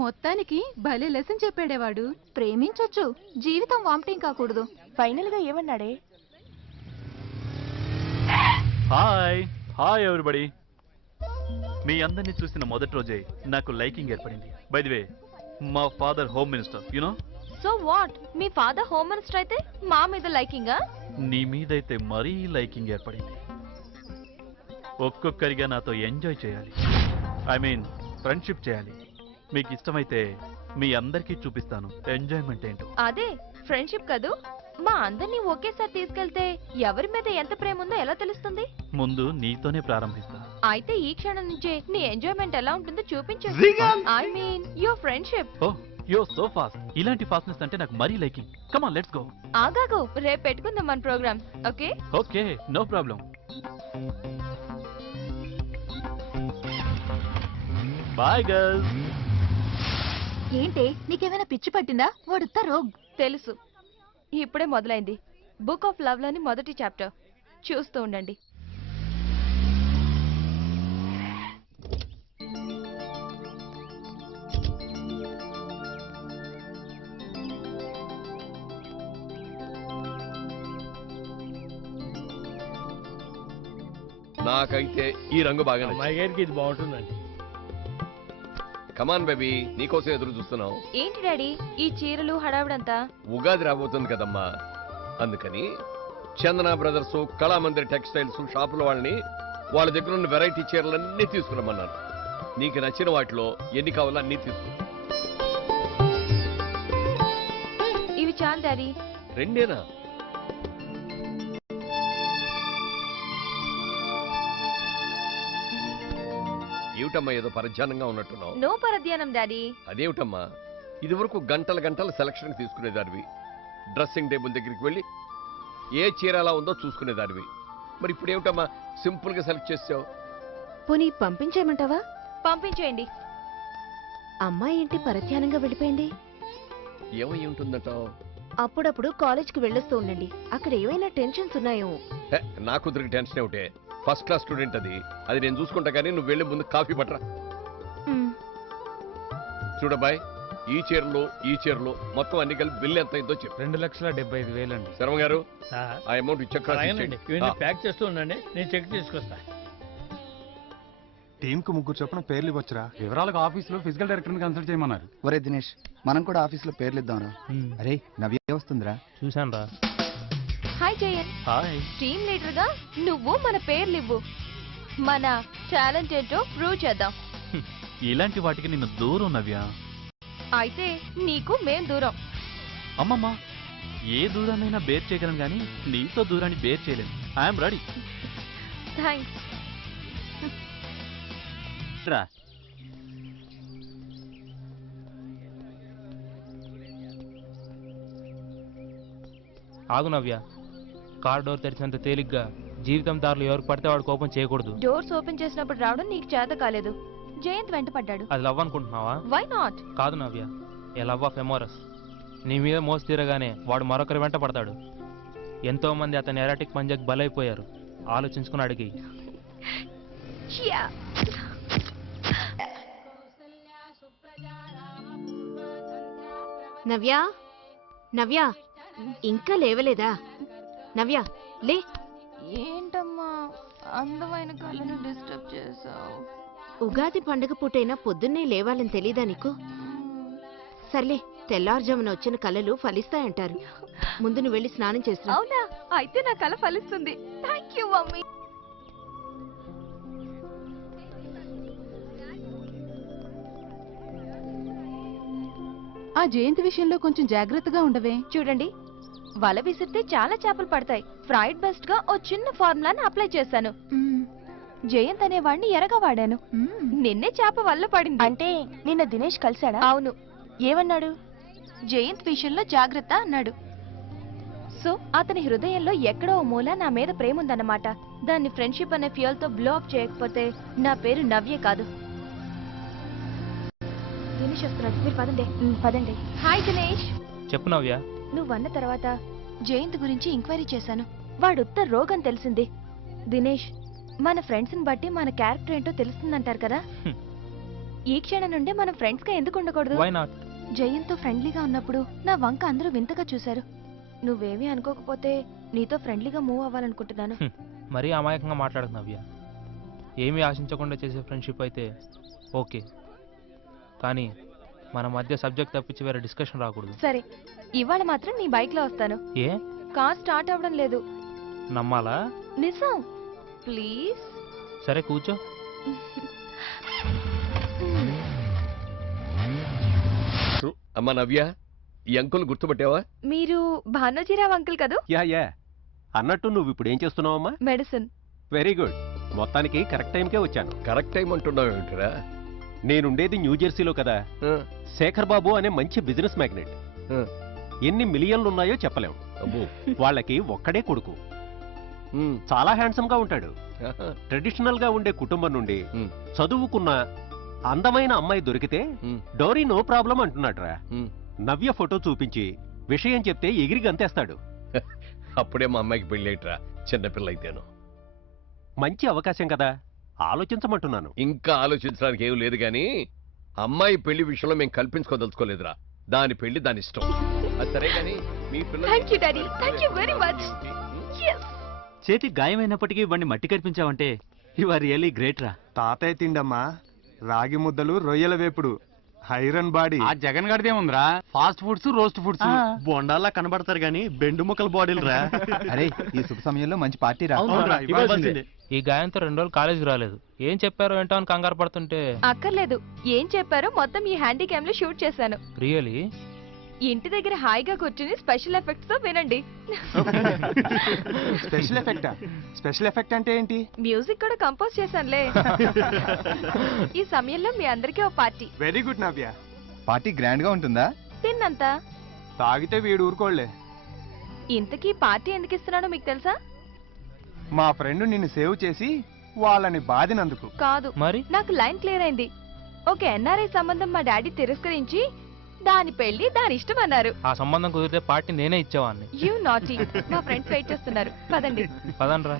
మొత్తానికి భలే లెసన్ చెప్పాడేవాడు. ప్రేమించొచ్చు, జీవితం వామిటింగ్ కాకూడదు. ఫైనల్ గా ఏమన్నాడే? Hi hi everybody. మీ అందరినీ చూసిన మొదటి రోజే నాకు లైకింగ్ ఏర్పడింది. బై ది వే, మా father home minister, you know. So what, me father home minister అయితే మా మీద లైకింగా? నీ మీదైతే మరీ లైకింగ్ ఏర్పడింది. ఒక్కొక్కరిగా నాతో ఎంజాయ్ చేయాలి, ఐ మీన్ ఫ్రెండ్షిప్ చేయాలి. మీకు ఇష్టమైతే మీ అందరికీ చూపిస్తాను ఎంజాయ్మెంట్ ఏంటో. అదే ఫ్రెండ్షిప్ కదూ. మా అందరినీ ఒకేసారి తీసుకెళ్తే ఎవరి మీద ఎంత ప్రేమ ఉందో ఎలా తెలుస్తుంది? ముందు నీతోనే ప్రారంభిస్తా. అయితే ఈ క్షణం నుంచే నీ ఎంజాయ్మెంట్ ఎలా ఉంటుందో చూపించు. I mean your friendship. Oh yo so fast. ఇలాంటి ఫాస్ట్నెస్ అంటే నాకు మరీ liking. Come on let's go. ఆగాగు, రేపు పెట్టుకుందాం మన programme. Okay okay, no problem. Boy girls. ఏంటి, నీకేమైనా పిచ్చి పట్టిందా? వాడుతా రోగ్. తెలుసు, ఇప్పుడే మొదలైంది. బుక్ ఆఫ్ లవ్ లోని మొదటి చాప్టర్. చూస్తూ ఉండండి. నాకైతే ఈ రంగు బాగా అమ్మాయిగారికి ఇది బాగుంటుందండి. కమాన్ బేబీ, నీకోసం ఎదురు చూస్తున్నావు. ఏంటి డాడీ ఈ చీరలు హడావిడంతా? ఉగాది రాబోతుంది కదమ్మా, అందుకని చందన బ్రదర్స్, కళామందిర్ టెక్స్టైల్స్ షాపుల వాళ్ళని వాళ్ళ దగ్గర ఉన్న వెరైటీ చీరలన్నీ తీసుకురమ్మన్నాను. నీకు నచ్చిన వాటిలో ఎన్ని కావాలో అన్ని తీసుకో. ఇవి చాలు డాడీ. రెండేనా? ఏమిటమ్మా ఏదో పరధ్యానంగా ఉన్నట్టున్నావు? No పరధ్యానం daddy. అదేమిటమ్మా, ఇది వరకు గంటల గంటల సెలక్షన్ తీసుకునేదానివి. డ్రెస్సింగ్ టేబుల్ దగ్గరికి వెళ్ళి ఏ చీర ఎలా ఉందో చూసుకునేదానివి. మరి ఇప్పుడు ఏమిటమ్మా సింపుల్ గా సెలెక్ట్ చేసావు? పోనీ పంపించేయమంటావా? పంపించేయండి. అమ్మాయి ఏంటి పరధ్యానంగా వెళ్ళిపోయింది? ఏమై ఉంటుందంటావు? అప్పుడప్పుడు కాలేజ్కి వెళ్ళొస్తూ ఉండండి. అక్కడ ఏమైనా టెన్షన్స్ ఉన్నాయో? నా కూతురికి టెన్షన్ ఏమిటే? ఫస్ట్ క్లాస్ స్టూడెంట్ అది నేను చూసుకుంటా. కానీ నువ్వు వెళ్ళే ముందు కాఫీ పట్టరా. చూడబాయ్, ఈ చీరలు మొత్తం అన్ని కలిపి బిల్లు ఎంత అయిందో చెప్పు. 2,75,000 అండి. శర్మ గారు, సార్ ఆ అమౌంట్ ఇవన్నీ ప్యాక్ చేస్తూ ఉండండి, నేను చెక్ తీసుకొస్తా. టీమ్ కు 3 చొప్పున పేర్లు ఇవ్వచ్చురా. వివరాలకు ఆఫీస్ లో ఫిజికల్ డైరెక్టర్ ని కన్సల్ట్ చేయమన్నారు. ఒరే దినేష్, మనం కూడా ఆఫీస్ లో పేర్లు ఇద్దాంరా. అరే నవ్య వస్తుందిరా. చూసాను రా. Hi Jayan. Hi. Team leader గా నువ్వు మన పేర్లు ఇవ్వు. మన టాలెంట్ ఏంటో ప్రూవ్ చేద్దాం. ఇలాంటి వాటికి నిన్ను దూరం నవ్య. అయితే నీకు మేం దూరం. అమ్మమ్మ, ఏ దూరాన్నైనా బేర్ చేయగలను కానీ నీతో దూరాన్ని బేర్ చేయలేను. I'm ready. థ్యాంక్స్. ఆగు నవ్య, కార్ డోర్ తెరిచినంత తేలిగ్గా జీవితం దారులు ఎవరికి పడితే వాడు కోపం చేయకూడదు. డోర్స్ ఓపెన్ చేసినప్పుడు రావడం నీకు చేత కాలేదు. జయంత్ వెంట పడ్డాడు. అది లవ్ అనుకుంటున్నావా? Why not? కాదు నవ్య, ఏ లవ్ ఆఫ్ ఎమోరస్. నీ మీద మోసి తీరగానే వాడు మరొకరి వెంట పడతాడు. ఎంతో మంది అతని ఎరాటిక్ పంజాకి బలైపోయారు. ఆలోచించుకుని అడిగి. నవ్య, నవ్య ఇంకా లేవలేదా? నవ్య లే. ఏంటమ్మా అందమైన కళ్ళను డిస్టర్బ్ చేసావు? ఉగాది పండుగ పూటైనా పొద్దున్నే లేవాలని తెలీదా నీకు? సర్లే, తెల్లారుజామున వచ్చిన కళలు ఫలిస్తాయంటారు. ముందు నువ్వు వెళ్ళి స్నానం చేస్తా. అవునా? అయితే నా కళ ఫలిస్తుంది. Thank you mummy. ఆ జయంతి విషయంలో కొంచెం జాగ్రత్తగా ఉండవే. చూడండి, వల విసిరితే చాలా చేపలు పడతాయి. ఫ్రైడ్ బెస్ట్ గా ఓ చిన్న ఫార్ములాని అప్లై చేశాను. జయంత్ అనే వాడిని ఎరగా వాడాను. నిన్నే చేప వల్ల పడింది. అంటే నిన్న దినేష్ కలిశాడా? అవును. ఏమన్నాడు? జయంత్ విషయంలో జాగ్రత్త అన్నాడు. సో అతని హృదయంలో ఎక్కడో ఓ మూల నా మీద ప్రేమ ఉందన్నమాట. దాన్ని ఫ్రెండ్షిప్ అనే ఫ్యూయల్ తో బ్లో అప్ చేయకపోతే నా పేరు నవ్య కాదు. దినేష్ వస్తున్నాడు, మీరు పదండి. పదండి. హాయ్ దినేష్. చెప్పు నవ్య. నువ్వన్న తర్వాత జయంత్ గురించి ఎంక్వైరీ చేశాను. వాడుత్త రోగం తెలిసింది. దినేష్, మన ఫ్రెండ్స్ ని బట్టి మన క్యారెక్టర్ ఏంటో తెలుస్తుందంటారు కదా? ఈ క్షణం నుండే మనం ఫ్రెండ్స్ గా ఎందుకు ఉండకూడదు? Why not? జయంతో ఫ్రెండ్లీగా ఉన్నప్పుడు నా వంక అందరూ వింతగా చూశారు. నువ్వేమీ అనుకోకపోతే నీతో ఫ్రెండ్లీగా మూవ్ అవ్వాలనుకుంటున్నాను. మరీ అమాయకంగా మాట్లాడకు నవ్య. ఏమీ ఆశించకుండా చేసే ఫ్రెండ్షిప్ అయితే ఓకే, కానీ మన మధ్య సబ్జెక్ట్ తప్పించి వేరే డిస్కషన్ రాకూడదు. సరే, ఇవాళ మాత్రం నీ బైక్ లో వస్తాను. ఏ? కార్ స్టార్ట్ అవ్వడం లేదు. నమ్మాలా? నిజం, ప్లీజ్. సరే కూర్చో. అమ్మా నవ్య, ఈ అంకుల్ గుర్తుపట్టావా? మీరు భానోజీరావు అంకుల్ కదూ? యా అన్నట్టు నువ్వు ఇప్పుడు ఏం చేస్తున్నావమ్మా? మెడిసిన్. వెరీ గుడ్, మొత్తానికి కరెక్ట్ టైంకే వచ్చాను. కరెక్ట్ టైం అంటున్నావు ఏమిటిరా? నేనుండేది న్యూజెర్సీలో కదా. ఆ, శేఖర్ బాబు అనే మంచి బిజినెస్ మ్యాగ్నెట్. ఆ. ఎన్ని మిలియన్లు ఉన్నాయో చెప్పలేం. అబ్బో. వాళ్ళకి ఒక్కడే కొడుకు, ఉమ్, చాలా హ్యాండ్సమ్ గా ఉంటాడు. ఆహా, ట్రెడిషనల్ గా ఉండే కుటుంబం నుండి ఉమ్, చదువుకున్న అందమైన అమ్మాయి దొరికితే ఉమ్, డోరీ నో ప్రాబ్లం అంటున్నాడ్రా. ఉమ్. నవ్య ఫోటో చూపించి విషయం చెప్తే ఎగిరి గంతేస్తాడు. అప్పుడే మా అమ్మాయికి పెళ్ళేట్రా, చిన్నపిల్ల అయితేను. మంచి అవకాశం కదా, ఆలోచించమంటున్నాను. ఇంకా ఆలోచించడానికి ఏం లేదు గాని అమ్మాయి పెళ్లి విషయంలో మేము కల్పించుకోదలుచుకోలేదురా. దాని పెళ్లి దాని ఇష్టం. అది సరే గాని మీ పిల్ల Thank you, Daddy. Thank you very much. Yes. చేతి గాయమైనప్పటికీ వాడిని మట్టి కనిపించావంటే యు ఆర్ రియల్లీ గ్రేట్ రా. తాతయ్య తిండమ్మా, రాగి ముద్దలు, రొయ్యల వేపుడు, ఐరన్ బాడీ. ఆ జగన్ గడిదే ఉందిరా, ఫాస్ట్ ఫుడ్స్, రోస్ట్ ఫుడ్స్. బొండాల్లా కనబడతారు గానీ బెండు ముక్కల బాడీలు రా. అరే ఈ శుభ సమయంలో మంచి పార్టీ రా. అవునురా, ఇవ్వాల్సిందే. ఈ గాయంతో 2 రోజులు కాలేజీకి రాలేదు. ఏం చెప్పారో ఏంటో అని కంగారు పడుతుంటే అక్కర్లేదు, ఏం చెప్పారో మొత్తం ఈ హ్యాండీ క్యామ్ లో షూట్ చేశాను. రియలీ ఇంటి దగ్గర హాయిగా కూర్చుని స్పెషల్ ఎఫెక్ట్స్ తో వినండి. స్పెషల్ ఎఫెక్టా? స్పెషల్ ఎఫెక్ట్ అంటే ఏంటి? మ్యూజిక్ కూడా కంపోజ్ చేశానులే. ఈ సమయంలో మీ అందరికీ ఓ పార్టీ. వెరీ గుడ్ నవ్య. పార్టీ గ్రాండ్ గా ఉంటుందా? తిన్నంత. తాగితే వీడు ఊరుకోళ్లే. ఇంతకీ పార్టీ ఎందుకు ఇస్తున్నాడో మీకు తెలుసా? మా ఫ్రెండ్ నిన్ను సేవ్ చేసి వాళ్ళని బాధినందుకు. కాదు, మరి నాకు లైన్ క్లియర్ అయింది. ఒక ఎన్ఆర్ఐ సంబంధం మా డాడీ తిరస్కరించి దాని పెళ్లి దాని ఇష్టం అన్నారు. ఆ సంబంధం కుదిరితే పార్టీ నేనే ఇచ్చేవాడిని. You naughty. మా ఫ్రెండ్స్ వెయిట్ చేస్తున్నారు, పదండి. పదండ్రా.